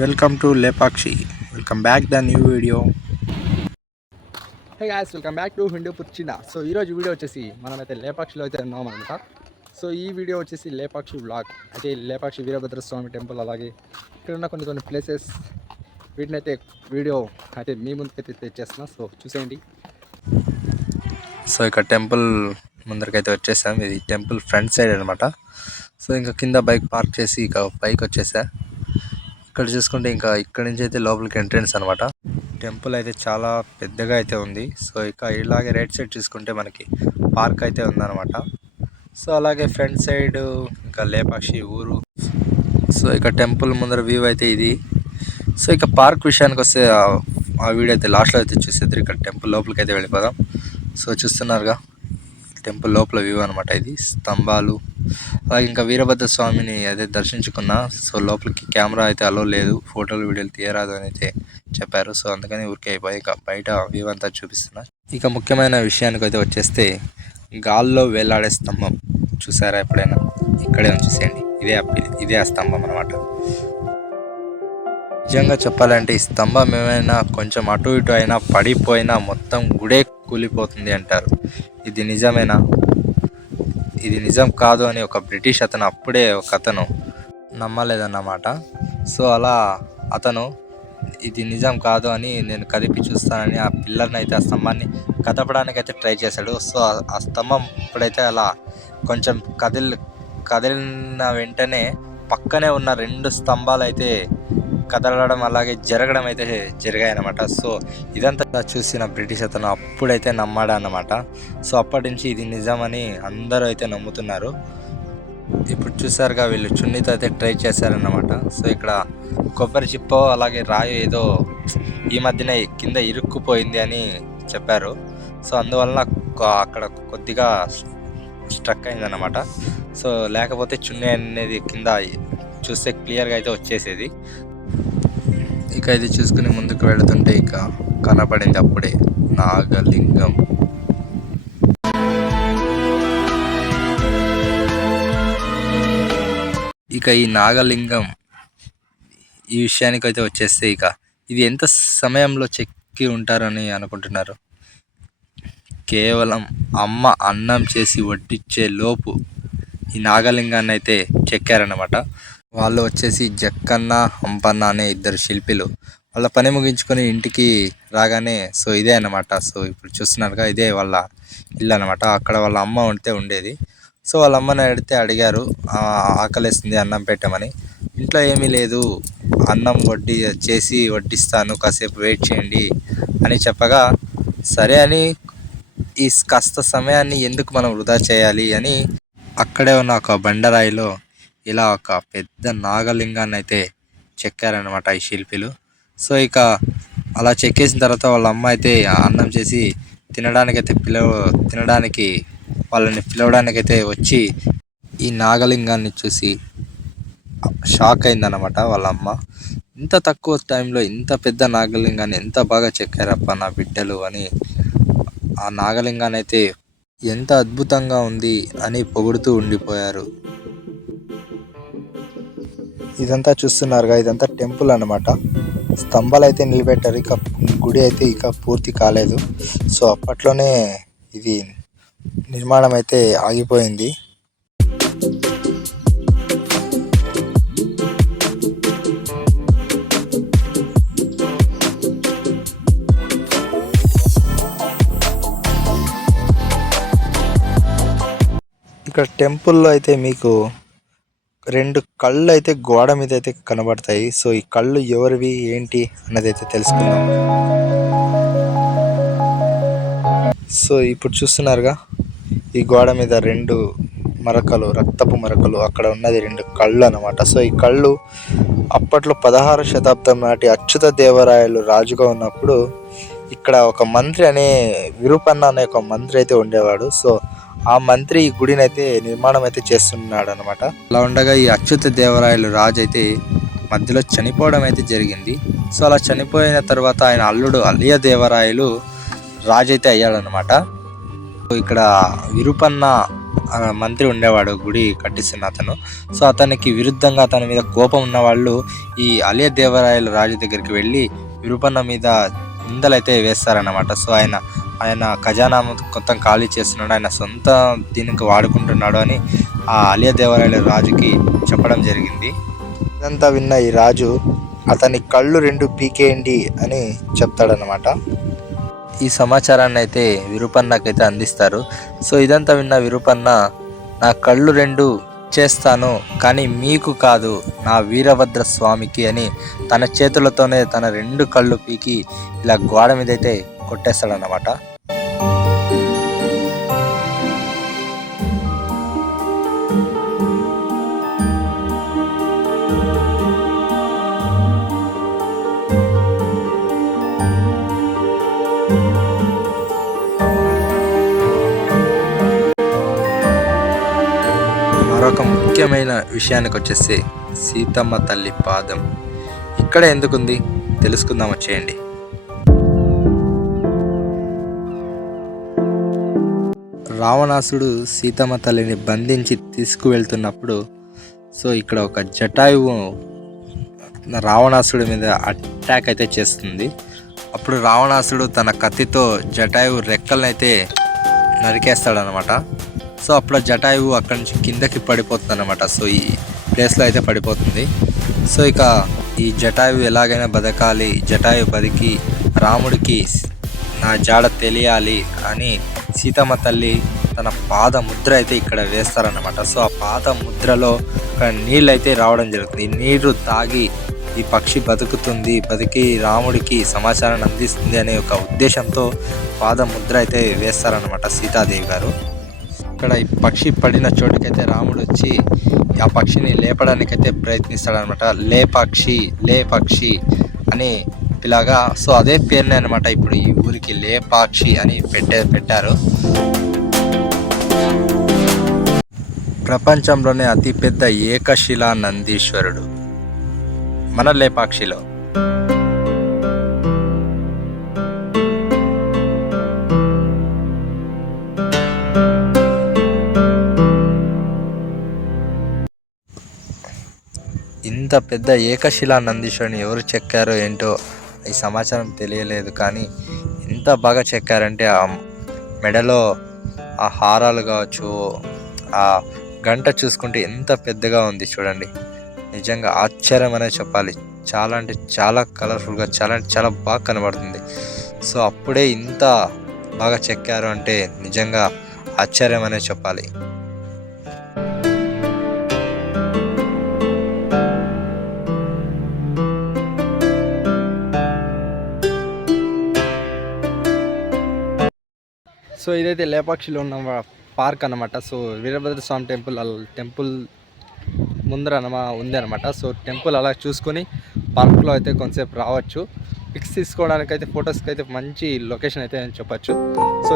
Welcome to Lepakshi. Welcome back the new video. Hey guys, welcome back to హిందూ పుచ్చిన. So ఈరోజు video వచ్చేసి మనమైతే లేపాక్షిలో అయితే ఉన్నాం అనమాట. సో ఈ వీడియో వచ్చేసి లేపాక్షి వ్లాగ్. అయితే లేపాక్షి వీరభద్ర స్వామి టెంపుల్, అలాగే ఇక్కడ ఉన్న కొన్ని ప్లేసెస్, వీటిని అయితే వీడియో అయితే మీ ముందుకైతే తెచ్చేస్తున్నా. సో చూసేయండి. సో ఇక్కడ టెంపుల్ ముందరికైతే వచ్చేసాం. ఇది టెంపుల్ ఫ్రంట్ సైడ్ అనమాట. సో ఇంకా కింద బైక్ పార్క్ చేసి ఇక పైకి వచ్చేసా. ఇక్కడ చూసుకుంటే ఇంకా ఇక్కడ నుంచి అయితే లోపలికి ఎంట్రెన్స్ అనమాట. టెంపుల్ అయితే చాలా పెద్దగా అయితే ఉంది. సో ఇక ఇలాగే రైట్ సైడ్ చూసుకుంటే మనకి పార్క్ అయితే ఉందన్నమాట. సో అలాగే ఫ్రంట్ సైడ్ ఇంకా లేపాక్షి ఊరు. సో ఇక టెంపుల్ ముందర వ్యూ అయితే ఇది. సో ఇక పార్క్ విషయానికి వస్తే ఆ వీడియో అయితే లాస్ట్లో అయితే చూసేద్దరు. ఇక్కడ టెంపుల్ లోపలికి అయితే వెళ్ళిపోదాం. సో చూస్తున్నారుగా టెంపుల్ లోపల వ్యూ అనమాట. ఇది స్తంభాలు, అలాగే ఇంకా వీరభద్ర స్వామిని అదే దర్శించుకున్నా. సో లోపలికి కెమెరా అయితే అలో లేదు, ఫోటోలు వీడియోలు తీయరాదు అని అయితే చెప్పారు. సో అందుకని ఊరికే అయిపోయి ఇక బయట వ్యూ అంతా చూపిస్తున్నా. ఇక ముఖ్యమైన విషయానికి అయితే వచ్చేస్తే గాల్లో వేలాడే స్తంభం చూసారా ఎప్పుడైనా? ఇక్కడే చూసేయండి. ఇదే ఆ స్తంభం అనమాట. నిజంగా చెప్పాలంటే ఈ స్తంభం ఏమైనా కొంచెం అటు ఇటు అయినా పడిపోయినా మొత్తం గుడే కూలిపోతుంది అంటారు. ఇది నిజమేనా? ఇది నిజం కాదు అని ఒక బ్రిటిష్ అతను అప్పుడే ఒక అతను నమ్మలేదన్నమాట. సో అలా అతను ఇది నిజం కాదు అని నేను కదిపి చూస్తానని ఆ పిల్లర్ని అయితే, ఆ స్తంభాన్ని కదపడానికి అయితే ట్రై చేశాడు. సో ఆ స్తంభం ఇప్పుడైతే అలా కొంచెం కదిలిన వెంటనే పక్కనే ఉన్న 2 స్తంభాలు అయితే కదలడం అలాగే జరగడం అయితే జరిగాయన్నమాట. సో ఇదంతా చూసిన బ్రిటిష్ అతను అప్పుడైతే నమ్మాడు అన్నమాట. సో అప్పటి నుంచి ఇది నిజమని అందరూ అయితే నమ్ముతున్నారు. ఇప్పుడు చూసారుగా వీళ్ళు చున్నీతో అయితే ట్రై చేశారన్నమాట. సో ఇక్కడ కొబ్బరి చిప్ప అలాగే రాయి ఏదో ఈ మధ్యనే కింద ఇరుక్కుపోయింది అని చెప్పారు. సో అందువలన అక్కడ కొద్దిగా స్ట్రక్ అయిందన్నమాట. సో లేకపోతే చున్నీ అనేది కింద చూస్తే క్లియర్గా అయితే వచ్చేసేది. ఇక ఇది చూసుకుని ముందుకు వెళుతుంటే ఇక కనపడింది అప్పుడే నాగలింగం. ఇక ఈ నాగలింగం ఈ విషయానికి అయితే వచ్చేస్తే ఇక ఇది ఎంత సమయంలో చెక్కి ఉంటారని అనుకుంటున్నారు? కేవలం అమ్మ అన్నం చేసి వడ్డించే లోపు ఈ నాగలింగాన్ని అయితే చెక్కారన్నమాట. వాళ్ళు వచ్చేసి జక్కన్న హంపన్న అనే 2 శిల్పులు. వాళ్ళ పని ముగించుకొని ఇంటికి రాగానే సో ఇదే అన్నమాట. సో ఇప్పుడు చూస్తున్నారుగా ఇదే వాళ్ళ ఇల్లు అనమాట. అక్కడ వాళ్ళ అమ్మ ఉంటే ఉండేది. సో వాళ్ళ అమ్మని అడిగారు, ఆకలేస్తుంది అన్నం పెట్టమని. ఇంట్లో ఏమీ లేదు, అన్నం చేసి వడ్డిస్తాను, కాసేపు వెయిట్ చేయండి అని చెప్పగా సరే అని ఈ కాస్త సమయాన్ని ఎందుకు మనం వృధా చేయాలి అని అక్కడే ఉన్న ఒక బండరాయిలో ఇలా ఒక పెద్ద నాగలింగాన్ని అయితే చెక్కారనమాట ఈ శిల్పులు. సో ఇక అలా చెక్కేసిన తర్వాత వాళ్ళ అమ్మ అయితే అన్నం చేసి తినడానికి వాళ్ళని పిలవడానికైతే వచ్చి ఈ నాగలింగాన్ని చూసి షాక్ అయిందన్నమాట వాళ్ళ అమ్మ. ఇంత తక్కువ టైంలో ఇంత పెద్ద నాగలింగాన్ని ఎంత బాగా చెక్కారప్ప నా బిడ్డలు అని ఆ నాగలింగాన్ని అయితే ఎంత అద్భుతంగా ఉంది అని పొగుడుతూ ఉండిపోయారు. ఇదంతా చూస్తున్నారుగా, ఇదంతా టెంపుల్ అన్నమాట. స్తంభాలు అయితే నిలబెట్టారు, ఇక గుడి అయితే ఇక పూర్తి కాలేదు. సో అప్పట్లోనే ఇది నిర్మాణం అయితే ఆగిపోయింది. ఇక్కడ టెంపుల్లో అయితే మీకు 2 కళ్ళు అయితే గోడ మీద అయితే కనబడతాయి. సో ఈ కళ్ళు ఎవరివి ఏంటి అన్నది అయితే తెలుసుకుందాం. సో ఇప్పుడు చూస్తున్నారుగా ఈ గోడ మీద 2 మరకలు, రక్తపు మరకలు, అక్కడ ఉన్నది 2 కళ్ళు అన్నమాట. సో ఈ కళ్ళు అప్పట్లో 16వ శతాబ్దం నాటి అచ్యుత దేవరాయలు రాజుగా ఉన్నప్పుడు ఇక్కడ ఒక మంత్రి అనే విరూపన్న అనే ఒక మంత్రి అయితే ఉండేవాడు. సో ఆ మంత్రి ఈ గుడిని అయితే నిర్మాణం అయితే చేస్తున్నాడు అనమాట. అలా ఉండగా ఈ అచ్యుత దేవరాయలు రాజు అయితే మధ్యలో చనిపోవడం అయితే జరిగింది. సో అలా చనిపోయిన తర్వాత ఆయన అల్లుడు అలియ దేవరాయలు రాజు అయితే అయ్యాడనమాట. ఇక్కడ విరూపన్న మంత్రి ఉండేవాడు, గుడి కట్టిస్తున్న అతను. సో అతనికి విరుద్ధంగా అతని మీద కోపం ఉన్న వాళ్ళు ఈ అలియదేవరాయల రాజు దగ్గరికి వెళ్ళి విరూపన్న మీద నిందలైతే వేస్తారన్నమాట. సో ఆయన ఖజానా మొత్తం ఖాళీ చేస్తున్నాడు, ఆయన సొంత దీనికి వాడుకుంటున్నాడు అని ఆ అలియదేవరాయల రాజుకి చెప్పడం జరిగింది. ఇదంతా విన్న ఈ రాజు అతని కళ్ళు 2 పీకేయండి అని చెప్తాడనమాట. ఈ సమాచారాన్ని అయితే విరూపన్నకైతే అందిస్తారు. సో ఇదంతా విన్న విరూపన్న, నా కళ్ళు 2 చేస్తాను కానీ మీకు కాదు, నా వీరభద్ర స్వామికి అని తన చేతులతోనే తన 2 కళ్ళు పీకి ఇలా గోడ మీద అయితే కొట్టేస్తాడన్నమాట. మరొక ముఖ్యమైన విషయానికి వచ్చేసి సీతమ్మ తల్లి పాదం ఇక్కడ ఎందుకుంది తెలుసుకుందాం, వచ్చేయండి. రావణాసుడు సీతమ్మ తల్లిని బంధించి తీసుకువెళ్తున్నప్పుడు సో ఇక్కడ ఒక జటాయువు రావణాసుడి మీద అటాక్ అయితే చేస్తుంది. అప్పుడు రావణాసుడు తన కత్తితో జటాయువు రెక్కలను అయితే నరికేస్తాడనమాట. సో అప్పుడు జటాయువు అక్కడి నుంచి కిందకి పడిపోతుంది అనమాట. సో ఈ ప్లేస్లో అయితే పడిపోతుంది. సో ఇక ఈ జటాయువు ఎలాగైనా బతకాలి, జటాయువు బతికి రాముడికి నా జాడ తెలియాలి అని సీతమ్మ తల్లి తన పాద ముద్ర అయితే ఇక్కడ వేస్తారన్నమాట. సో ఆ పాద ముద్రలో ఇక్కడ నీళ్ళు అయితే రావడం జరుగుతుంది. ఈ నీరు తాగి ఈ పక్షి బతికి రాముడికి సమాచారాన్ని అందిస్తుంది అనే ఒక ఉద్దేశంతో పాద ముద్ర అయితే వేస్తారన్నమాట సీతాదేవి గారు. ఇక్కడ ఈ పక్షి పడిన చోటుకైతే రాముడు వచ్చి ఆ పక్షిని లేపడానికైతే ప్రయత్నిస్తాడనమాట. లే పక్షి అని ఇలాగా. సో అదే పేరునే అనమాట ఇప్పుడు ఈ ఊరికి లేపాక్షి అని పెట్టారు. ప్రపంచంలోనే అతిపెద్ద ఏకశిలా నందీశ్వరుడు మన లేపాక్షిలో. ఇంత పెద్ద ఏకశిలా నందీశ్వరుని ఎవరు చెక్కారో ఏంటో ఈ సమాచారం తెలియలేదు, కానీ ఎంత బాగా చెక్కారంటే ఆ మెడలో ఆ హారాలు కావచ్చు, ఆ గంట చూసుకుంటే ఎంత పెద్దగా ఉంది చూడండి. నిజంగా ఆశ్చర్యం అనే చెప్పాలి. చాలా అంటే చాలా కలర్ఫుల్గా, చాలా అంటే చాలా బాగా కనబడుతుంది. సో అప్పుడే ఇంత బాగా చెక్కారు అంటే నిజంగా ఆశ్చర్యం అనే చెప్పాలి. సో ఇదైతే లేపాక్షిలో ఉన్న పార్క్ అనమాట. సో వీరభద్ర స్వామి టెంపుల్ ముందర ఉంది అనమాట. సో టెంపుల్ అలా చూసుకొని పార్క్లో అయితే కొంతసేపు రావచ్చు. పిక్స్ తీసుకోవడానికి అయితే, ఫొటోస్కి అయితే మంచి లొకేషన్ అయితే అని చెప్పచ్చు. సో